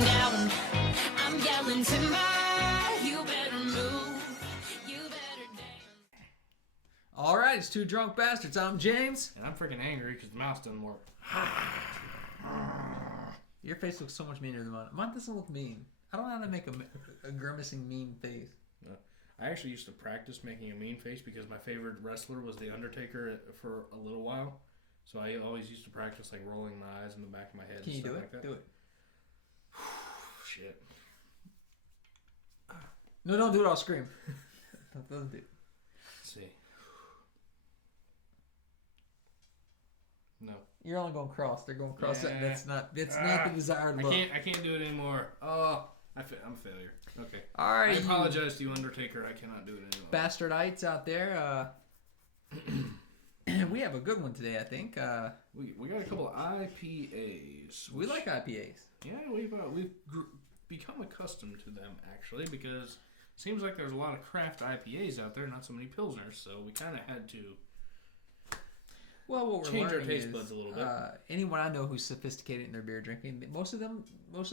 going down. I'm yelling timber. You better move. You better dance. All right, it's Two Drunk Bastards. I'm James. And I'm freaking angry because the mouse doesn't work. Your face looks so much meaner than mine. Mine doesn't look mean. I don't know how to make a grimacing mean face. I actually used to practice making a mean face because my favorite wrestler was The Undertaker for a little while. So I always used to practice like rolling my eyes in the back of my head. Can you do it? Like that. Do it. Shit. No, don't do it. I'll scream. Don't do it. Let's see. No. You're only going cross. They're going cross. Yeah. That's not the desired look. I can't do it anymore. Oh, I'm a failure. Okay. All right. I apologize to you, Undertaker. I cannot do it anymore. Bastardites out there. We have a good one today, I think. We got a couple of IPAs. We like IPAs. Yeah, we've become accustomed to them, actually, because it seems like there's a lot of craft IPAs out there, not so many Pilsners, so we kind of had to Well, what we're change our learning taste is, buds a little bit. Anyone I know who's sophisticated in their beer drinking, most of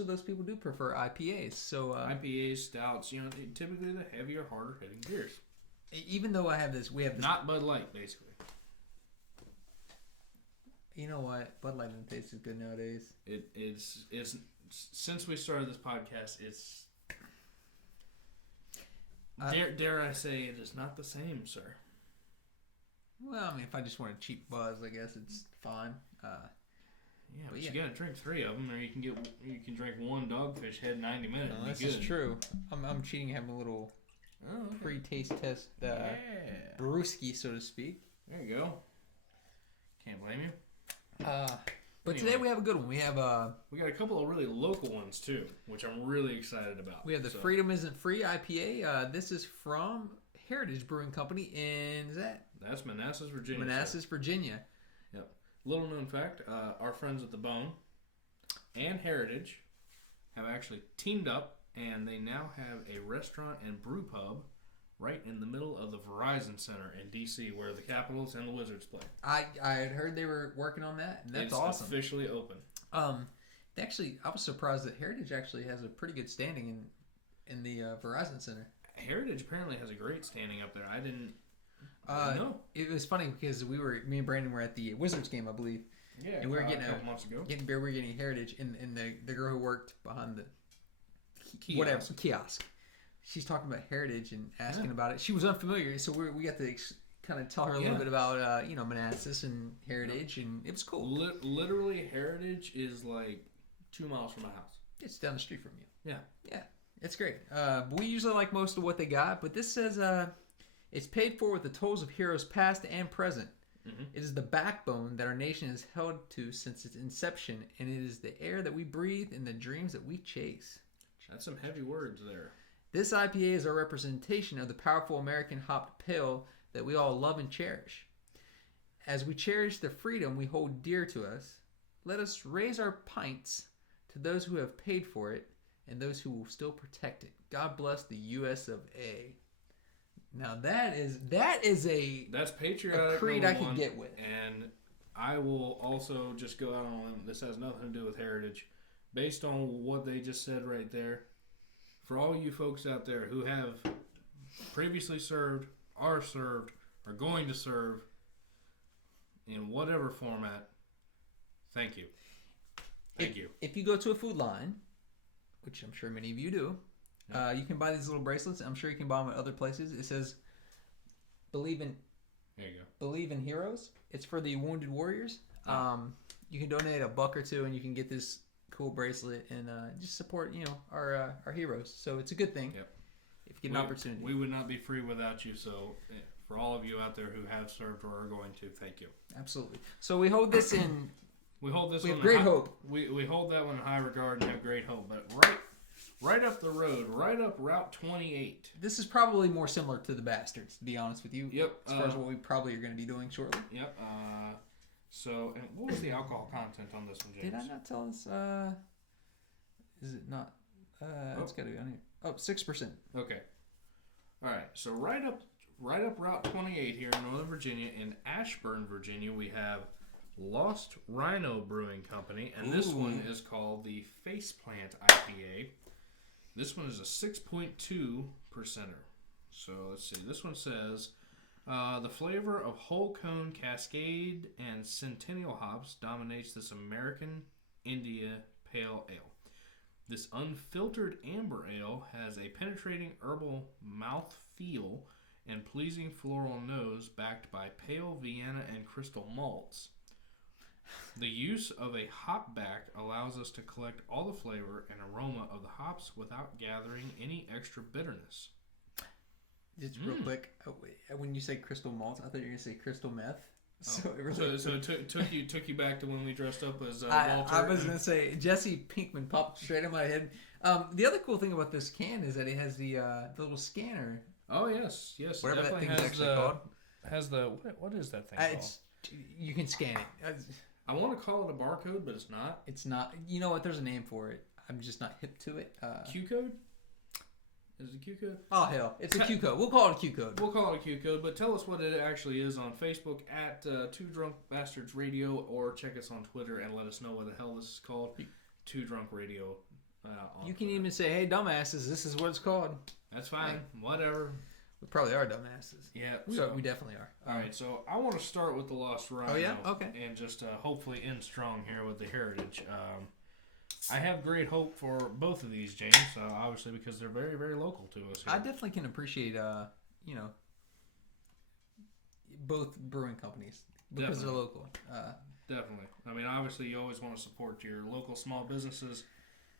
those people do prefer IPAs. So IPAs, stouts, typically the heavier, harder hitting beers. Even though we have this. Not Bud Light, basically. You know what? Bud Light doesn't taste as good nowadays. It's since we started this podcast, it's dare I say it is not the same, sir. Well, I mean, if I just want a cheap buzz, I guess it's fine. But you gotta drink 3 of them, or you can drink one Dogfish Head 90 minutes. No, this is true. I'm cheating, having a little pre-taste test, brewski, so to speak. There you go. Can't blame you. But anyway, today we have a good one. We have we got a couple of really local ones too, which I'm really excited about. We have the Freedom Isn't Free IPA. This is from Heritage Brewing Company That's Manassas, Virginia. Manassas, Virginia. Yep. Little known fact: our friends at the Bone and Heritage have actually teamed up, and they now have a restaurant and brew pub right in the middle of the Verizon Center in D.C., where the Capitals and the Wizards play. I had heard they were working on that, and that's awesome. It's officially open. I was surprised that Heritage actually has a pretty good standing in the Verizon Center. Heritage apparently has a great standing up there. I didn't know. It was funny because me and Brandon were at the Wizards game, I believe. Yeah, and we were a couple months ago. Getting beer. We were getting Heritage, and the girl who worked behind the kiosk. She's talking about Heritage and asking about it. She was unfamiliar, so we got to kind of tell her a little bit about Manassas and Heritage, and it was cool. Literally, Heritage is like 2 miles from my house. It's down the street from you. Yeah, it's great. We usually like most of what they got, but this says it's paid for with the tolls of heroes past and present. Mm-hmm. It is the backbone that our nation has held to since its inception, and it is the air that we breathe and the dreams that we chase. That's some heavy words there. This IPA is our representation of the powerful American hopped pale that we all love and cherish. As we cherish the freedom we hold dear to us, let us raise our pints to those who have paid for it and those who will still protect it. God bless the U.S. of A. Now that's patriotic. A creed I can get with. And I will also just go out on a limb. This has nothing to do with Heritage. Based on what they just said right there, for all you folks out there who have previously served, are going to serve in whatever format, thank you. Thank you. If you go to a Food Line, which I'm sure many of you do, you can buy these little bracelets. I'm sure you can buy them at other places. It says, believe in heroes. It's for the wounded warriors. You can donate $1 or $2 and you can get this cool bracelet and just support our heroes. So it's a good thing. Yep. If you get an opportunity. We would not be free without you. So for all of you out there who have served or are going to, thank you. Absolutely. So we hold this in. We have great hope. We hold that one in high regard and have great hope. But right up the road, right up Route 28. This is probably more similar to the Bastards, to be honest with you. Yep. As far as what we probably are going to be doing shortly. Yep. So, and what was the alcohol content on this one, James? Did I not tell us? Is it not? It's got to be on here. Oh, 6%. Okay. All right. So right up Route 28 here in Northern Virginia, in Ashburn, Virginia, we have Lost Rhino Brewing Company, and this one is called the Faceplant IPA. This one is a 6.2 percenter. So let's see. This one says the flavor of whole cone, Cascade, and Centennial hops dominates this American India Pale Ale. This unfiltered amber ale has a penetrating herbal mouth feel and pleasing floral nose backed by pale Vienna and crystal malts. The use of a hop back allows us to collect all the flavor and aroma of the hops without gathering any extra bitterness. Just real quick, when you say crystal malt, I thought you were going to say crystal meth. So it really So it took you back to when we dressed up as Walter. I was going to say, Jesse Pinkman popped straight in my head. The other cool thing about this can is that it has the little scanner. Oh, yes. Whatever that thing is has actually called. Has the... What is that thing called? You can scan it. I want to call it a barcode, but it's not. It's not. You know what? There's a name for it. I'm just not hip to it. Q code? Is it Q code? Oh, hell. It's a Q code. We'll call it a Q code. We'll call it a Q code, but tell us what it actually is on Facebook at Two Drunk Bastards Radio, or check us on Twitter and let us know what the hell this is called. Two Drunk Radio. You can even say, hey, dumbasses, this is what it's called. That's fine. Hey. Whatever. We probably are dumbasses. Yeah. We definitely are. All right, so I want to start with the Lost Rhino. Oh, yeah? Okay. And just hopefully end strong here with the Heritage. I have great hope for both of these, James, obviously because they're very, very local to us here. I definitely can appreciate, both brewing companies because they're local. Definitely. I mean, obviously you always want to support your local small businesses,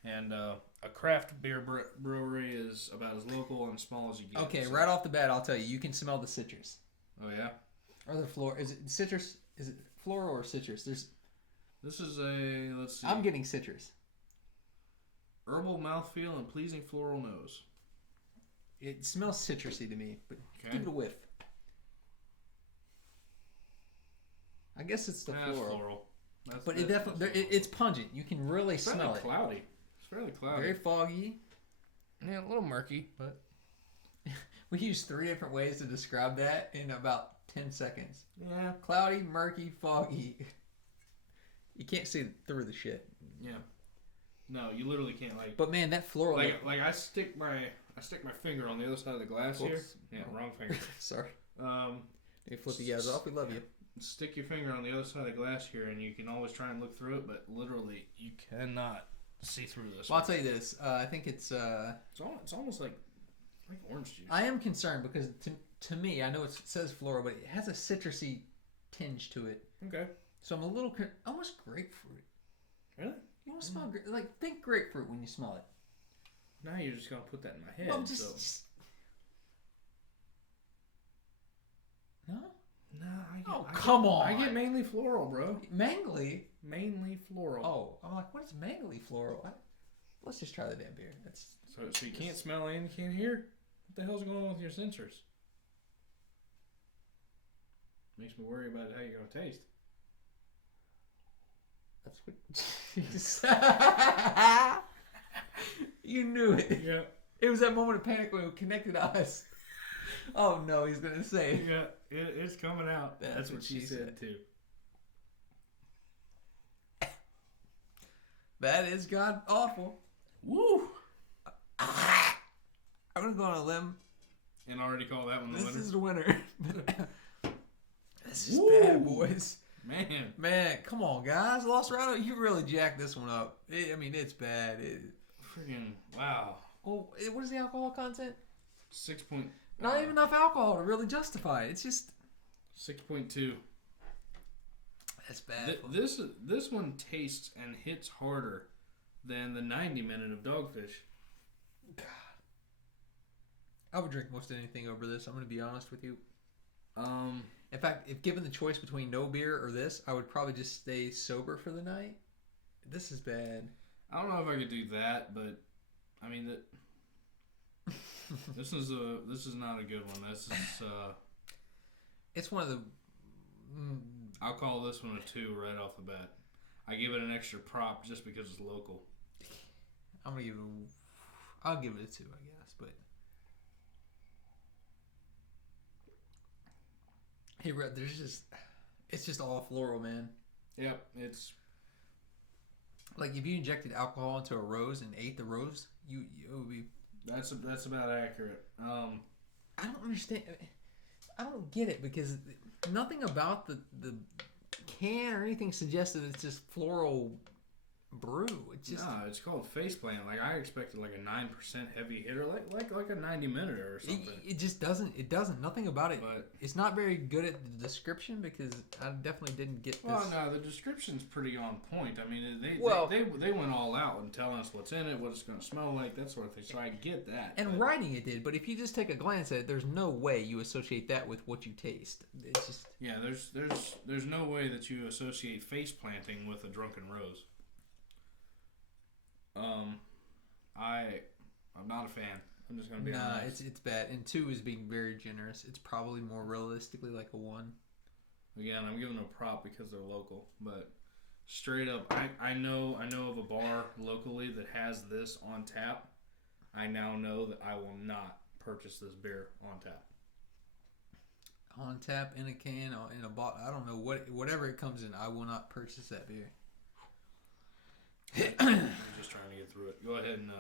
and a craft beer brewery is about as local and small as you get. Okay, right off the bat, I'll tell you, you can smell the citrus. Oh, yeah? Or the floral. Is it citrus? Is it floral or citrus? This is a, let's see. I'm getting citrus. Herbal mouthfeel and pleasing floral nose. It smells citrusy to me, but Okay. give it a whiff. I guess it's the That's floral. floral. But it definitely, it's pungent. You can really It's smell fairly it. cloudy. It's fairly cloudy. Very foggy. Yeah, a little murky, but... We used 3 different ways to describe that in about 10 seconds. Yeah. Cloudy, murky, foggy. You can't see through the shit. Yeah. No, you literally can't, But man, that floral. Like I stick my finger on the other side of the glass here. Whoops. Yeah, wrong finger. Sorry. Um, Hey, flip you guys off. We love you. stick your finger on the other side of the glass here, and you can always try and look through it, but literally you cannot see through this. Well, I'll tell you this. I think it's. It's almost like orange juice. I am concerned because to me, I know it says floral, but it has a citrusy tinge to it. Okay. So I'm a little almost grapefruit. Really? You want to smell think grapefruit when you smell it. Now you're just gonna put that in my head. Well, so. No. No, Come on. I get mainly floral, bro. Mangly. Mainly floral. Oh, I'm like, what is mangly floral? Let's just try the damn beer. So you can't smell and you can't hear? What the hell's going on with your sensors? Makes me worry about how you're gonna taste. That's what. You knew it. Yeah. It was that moment of panic when it connected us. Oh no, he's gonna say. Yeah, it's coming out. That's what she said too. That is god awful. Woo! I'm gonna go on a limb. And already call that one the This winner. is the winner. This is Woo! bad, boys. Man, Come on, guys. Lost Rhino, you really jacked this one up. It's bad. freaking wow. Oh, what is the alcohol content? 6. Not even enough alcohol to really justify it. It's just 6.2. that's bad. This one tastes and hits harder than the 90 minute of Dogfish. God. I would drink most anything over this. I'm going to be honest with you. In fact, if given the choice between no beer or this, I would probably just stay sober for the night. This is bad. I don't know if I could do that, but I mean this is not a good one. This is it's one of the. I'll call this one a 2 right off the bat. I give it an extra prop just because it's local. I'll give it a 2, I guess, but. Hey, Red, it's just all floral, man. Yep, it's Like if you injected alcohol into a rose and ate the rose, it would be. that's about accurate. I don't understand. I don't get it because nothing about the can or anything suggests that it's just floral brew. It's just No, it's called faceplant. Like I expected, like a 9% heavy hitter, like a 90-minute or something. it just doesn't. It doesn't. Nothing about it. But It's not very good at the description because I definitely didn't get this. well, no, the description's pretty on point. I mean, Well- they went all out and telling us what's in it, what it's going to smell like, that sort of thing. So I get that. And but- writing it did, but if you just take a glance at it, there's no way you associate that with what you taste. It's just yeah, there's no way that you associate face planting with a drunken rose. I'm not a fan. I'm just gonna be nah, honest. it's bad. And 2 is being very generous. It's probably more realistically like a 1. Again, I'm giving them a prop because they're local, but straight up, I know of a bar locally that has this on tap. I now know that I will not purchase this beer on tap. On tap, in a can, or in a bottle. I don't know whatever it comes in. I will not purchase that beer. I'm just trying to get through it. Go ahead and.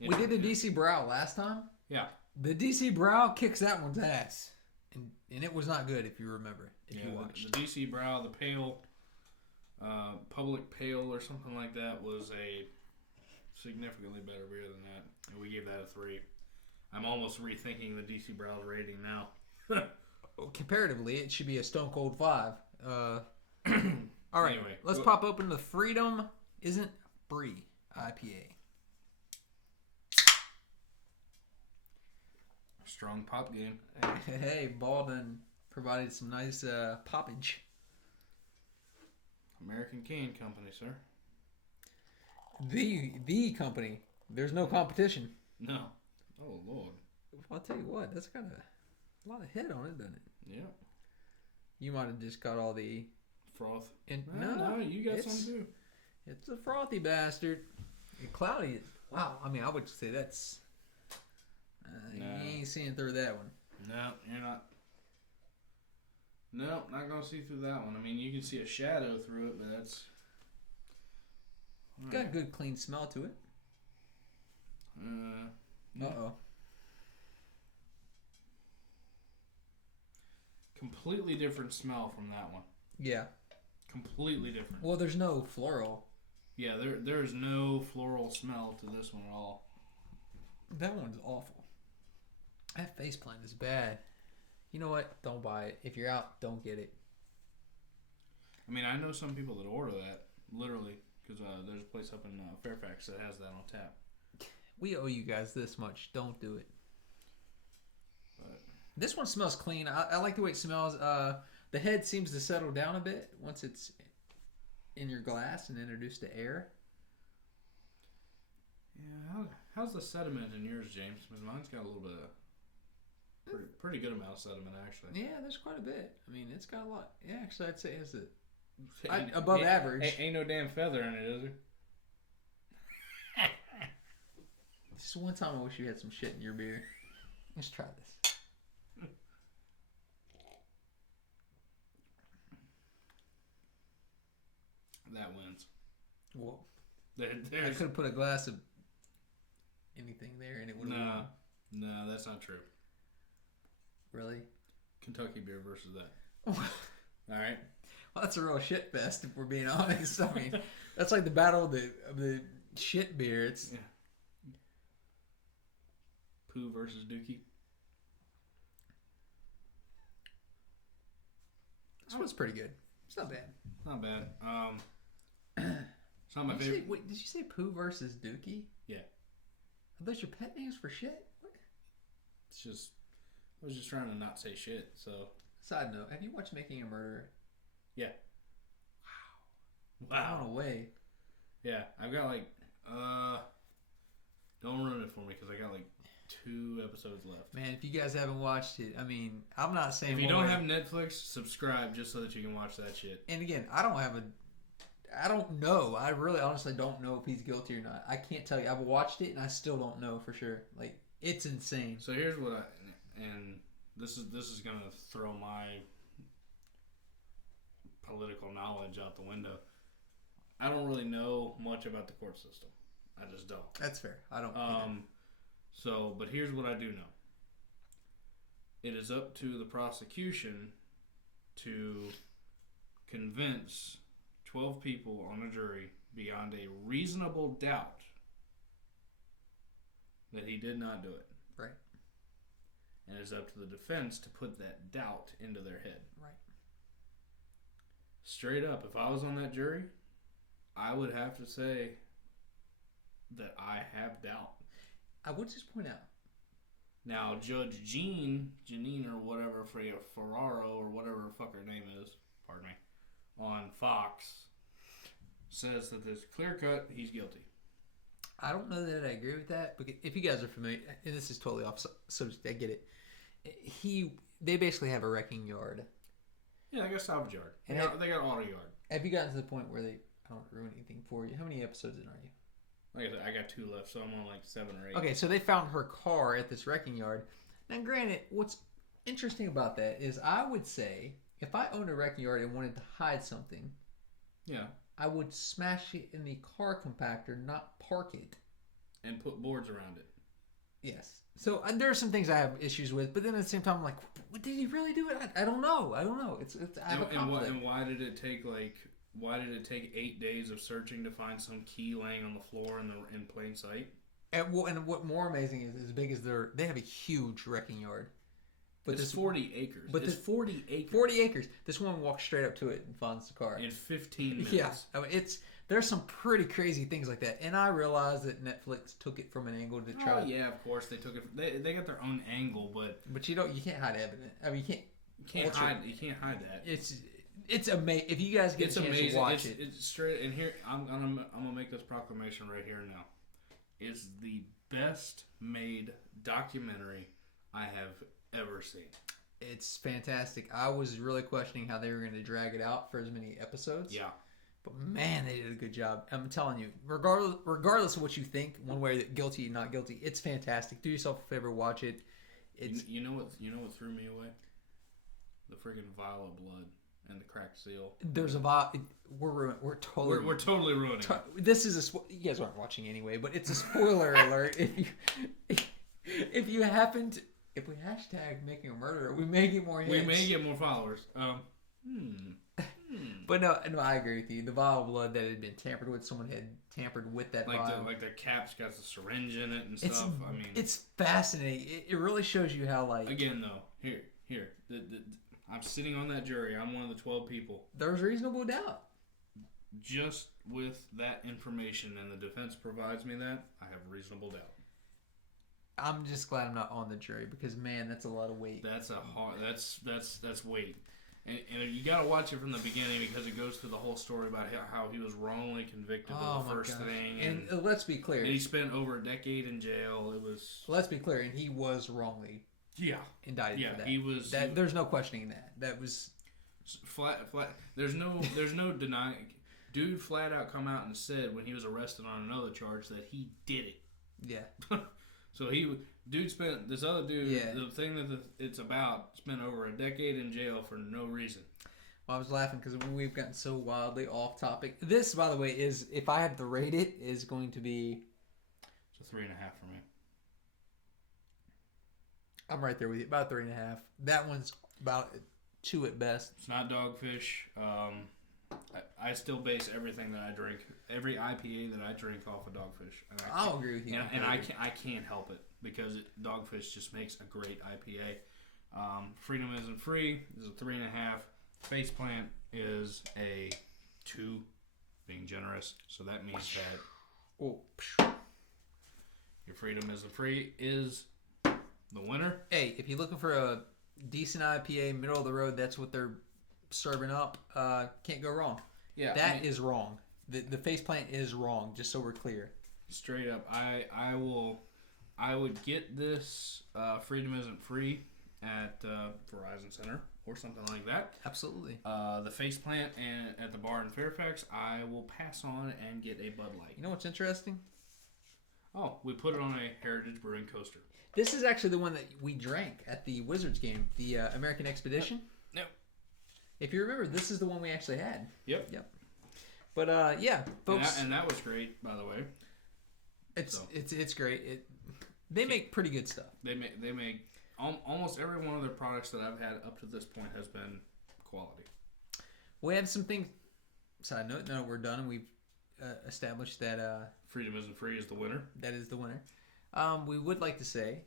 We did the DC Brow last time. Yeah. The DC Brow kicks that one's ass, and it was not good if you remember. If you watched. The DC Brow, the Pale, Public Pale or something like that was a significantly better beer than that. And we gave that a 3. I'm almost rethinking the DC Brow's rating now. Comparatively, it should be a Stone Cold 5. All right, Anyway, let's pop open the Freedom Isn't Free IPA. Strong pop game. Hey, Baldwin provided some nice poppage. American Can Company, sir. The company. There's no competition. No. Oh, Lord. I'll tell you what, that's got a lot of head on it, doesn't it? Yeah. You might have just got all the. Froth. And No, you got it's- some too. It's a frothy bastard. And cloudy. Wow. I mean, I would say that's. No. You ain't seeing through that one. No, you're not. No, not going to see through that one. I mean, you can see a shadow through it, but that's. Got a good clean smell to it. Yeah. Uh-oh. Completely different smell from that one. Yeah. Completely different. Well, there's no floral. Yeah, there's no floral smell to this one at all. That one's awful. That faceplant is bad. You know what? Don't buy it. If you're out, don't get it. I mean, I know some people that order that, literally, because there's a place up in Fairfax that has that on tap. We owe you guys this much. Don't do it. But This one smells clean. I like the way it smells. The head seems to settle down a bit once it's in your glass and introduced to air. yeah, how's the sediment in yours, James? Because mine's got a little bit of pretty good amount of sediment actually. Yeah, there's quite a bit. I mean, it's got a lot. Yeah, actually, I'd say it's above average. Ain't no damn feather in it, is there? Just one time, I wish you had some shit in your beer. Let's try this. That wins. Well, I There's could have put a glass of anything there, and it would have. no, that's not true. Really? Kentucky beer versus that. Well, All right. that's a real shit fest, if we're being honest. I mean, that's like the battle of the shit beer. It's Yeah. Pooh versus Dookie. this one's pretty good. It's not bad. Not bad. It's not my Did you say, favorite. wait, did you say Pooh versus Dookie? Yeah. Are those your pet names for shit? What? It's just I was just trying to not say shit. So Side note: have you watched Making a Murderer? yeah. Blown away. Yeah, I've got like don't ruin it for me because I got like 2 episodes left. Man, if you guys haven't watched it, I mean, I'm not saying If you one don't way- have Netflix, subscribe just so that you can watch that shit. And again, I don't know. I really honestly don't know if he's guilty or not. I can't tell you. I've watched it and I still don't know for sure. Like, it's insane. So here's what and this is gonna throw my political knowledge out the window. I don't really know much about the court system. I just don't. That's fair. I don't. But here's what I do know. It is up to the prosecution to convince 12 people on a jury beyond a reasonable doubt that he did not do it. Right. And it's up to the defense to put that doubt into their head. Right. Straight up, if I was on that jury, I would have to say that I have doubt. I would just point out. Now, Judge Janine or whatever, Ferraro or whatever the fuck her name is, pardon me, on Fox, says that this clear cut, he's guilty. I don't know that I agree with that, but if you guys are familiar, and this is totally off subject, I get it. They basically have a wrecking yard. Yeah, they got salvage yard. And they got auto yard. Have you gotten to the point where I don't ruin anything for you? How many episodes in are you? Like I said, I got 2 left, so I'm on like 7 or 8. Okay, so they found her car at this wrecking yard. Now, granted, what's interesting about that is I would say if I owned a wrecking yard and wanted to hide something, yeah, I would smash it in the car compactor, not park it. And put boards around it. Yes. So there are some things I have issues with, but then at the same time, I'm like, did he really do it? I don't know. It's I have a conflict. And why did it take 8 days of searching to find some key laying on the floor in plain sight? And what more amazing is, as big as they have a huge wrecking yard. But it's 40 acres. But it's 40 acres. 40 acres. This woman walks straight up to it and finds the car. In 15 minutes. Yeah. I mean, there's some pretty crazy things like that. And I realize that Netflix took it from an angle to try. Oh, yeah, of course. They took it. They got their own angle, but. But you can't hide evidence. I mean, you can't hide that. It's amazing. If you guys get a chance to watch it. It's straight. And here, I'm gonna make this proclamation right here and now. It's the best made documentary I have ever seen. It's fantastic. I was really questioning how they were going to drag it out for as many episodes. Yeah. But man, they did a good job. I'm telling you, regardless of what you think, one way guilty, not guilty, it's fantastic. Do yourself a favor, watch it. It's you know what threw me away? The freaking vial of blood and the cracked seal. There's a vial. We're totally ruining it. This is you guys aren't watching anyway, but it's a spoiler alert. If you happen to. If we hashtag making a murderer, we may get more hits. We may get more followers. But no, I agree with you. The vial of blood that had been tampered with, someone had tampered with that vial. Like the cap's got the syringe in it and stuff. I mean, it's fascinating. It really shows you how again though. Here. I'm sitting on that jury. I'm one of the 12 people. There's reasonable doubt. Just with that information, and the defense provides me that, I have reasonable doubt. I'm just glad I'm not on the jury because man, that's a lot of weight. That's that's weight, and you got to watch it from the beginning because it goes through the whole story about how he was wrongly convicted of the first thing, and let's be clear, and he spent over a decade in jail. It was let's be clear, and he was wrongly indicted for that. He was. There's no questioning that. That was flat. There's no denying. Dude flat out come out and said when he was arrested on another charge that he did it. Yeah. So this other dude, the thing that it's about, spent over a decade in jail for no reason. Well, I was laughing because we've gotten so wildly off topic. This, by the way, is, if I had to rate it, is going to be... It's a 3.5 for me. I'm right there with you, about 3.5. That one's about 2 at best. It's not Dogfish. I still base everything that I drink, every IPA that I drink, off of Dogfish. And I'll agree with you. And I can't help it because Dogfish just makes a great IPA. Freedom Isn't Free is a 3.5. Faceplant is a 2, being generous. So that means that your Freedom Isn't Free is the winner. Hey, if you're looking for a decent IPA, middle of the road, that's what they're serving up. Can't go wrong. Yeah, that is wrong. The faceplant is wrong. Just so we're clear. Straight up, I would get this Freedom Isn't Free at Verizon Center or something like that. Absolutely. The faceplant and at the bar in Fairfax, I will pass on and get a Bud Light. You know what's interesting? Oh, we put it on a Heritage Brewing coaster. This is actually the one that we drank at the Wizards game, the American Expedition. Yep. If you remember, this is the one we actually had. Yep. But yeah, folks, And that was great, by the way. it's great. They make pretty good stuff. They make almost every one of their products that I've had up to this point has been quality. We have some things. Side note: no, we're done, and we've established that Freedom Isn't Free is the winner. that is the winner. We would like to say,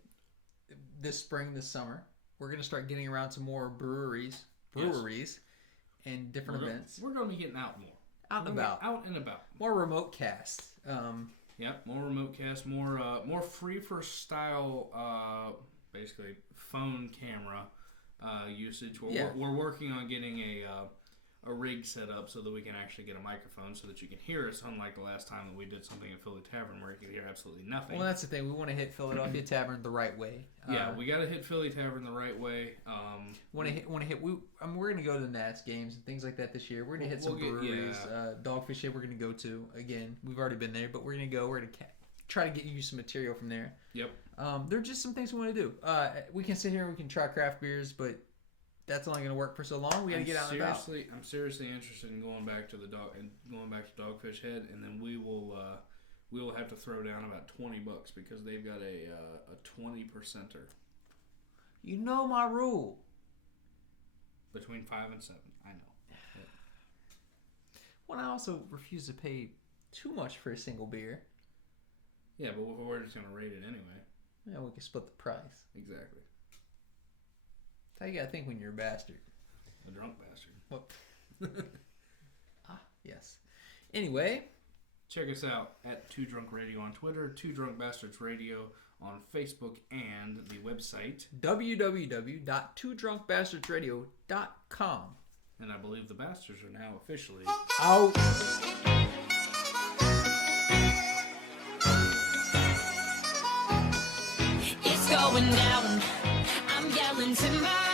this spring, this summer, we're going to start getting around to more breweries, and different events. We're going to be getting out more. Out and about. Out and about. More remote casts. Yep, more remote cast, more freefer style, basically phone camera usage. We're working on getting a rig set up so that we can actually get a microphone so that you can hear us, unlike the last time that we did something at Philly Tavern where you could hear absolutely nothing. Well, that's the thing. We want to hit Philadelphia Tavern the right way. We got to hit Philly Tavern the right way. Want to hit. We're gonna go to the Nats games and things like that this year. We're gonna hit some breweries. Dogfish Head we're gonna go to again. We've already been there, but we're gonna go. We're gonna try to get you some material from there. Yep. There are just some things we want to do. We can sit here and we can try craft beers, but that's only going to work for so long. We got to get out and about. I'm seriously interested in going back to Dogfish Head, and then we will have to throw down about $20 because they've got a 20%er. You know my rule. Between 5 and 7, I know. Well, I also refuse to pay too much for a single beer. Yeah, but we're just going to rate it anyway. Yeah, we can split the price. Exactly. That's how you got to think when you're a bastard. A drunk bastard. Well, yes. Anyway. Check us out at Two Drunk Radio on Twitter, Two Drunk Bastards Radio on Facebook, and the website www.twodrunkbastardsradio.com. And I believe the bastards are now officially out. It's going down. I'm yelling timber.